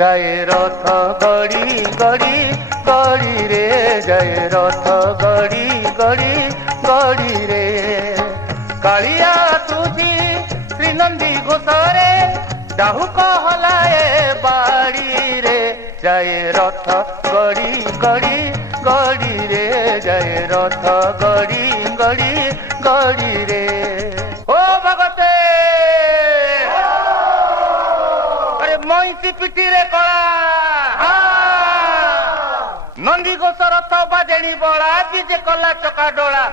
जाए रथ गड़ी गड़ी गड़ी रे जाए रथ गड़ी गड़ी गड़ी रे कालिया तुझी श्रीनंदी घोषरे डाहु कहलाए बाड़ी रे जाए रथ गड़ी गड़ी गड़ी रे जाए रथ गड़ी गड़ी गड़ी रे ओ भगते अरे मईसी पिटी रे कला नंदी गोस रथ बाजेणी बड़ा विजे कला चका डोला